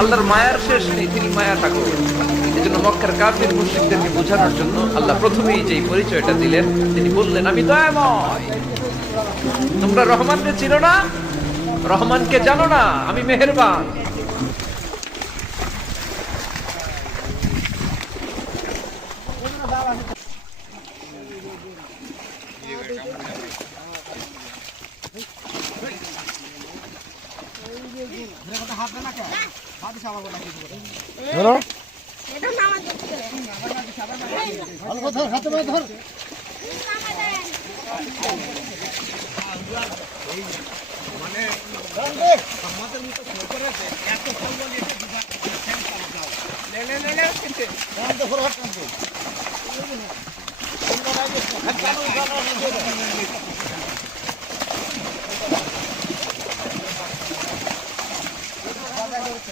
আল্লাহর মায়ার শেষ নেই, তিনি মায়া ঠাকুর। এই জন্য মক্কার কাফির মুশরিকদেরকে বোঝানোর জন্য আল্লাহ প্রথমেই যেই পরিচয়টা দিলেন, তিনি বললেন আমি দয়াময়। তোমরা রহমানকে চিনো না, রহমানকে জানো না, আমি মেহেরবান। ধরো মানে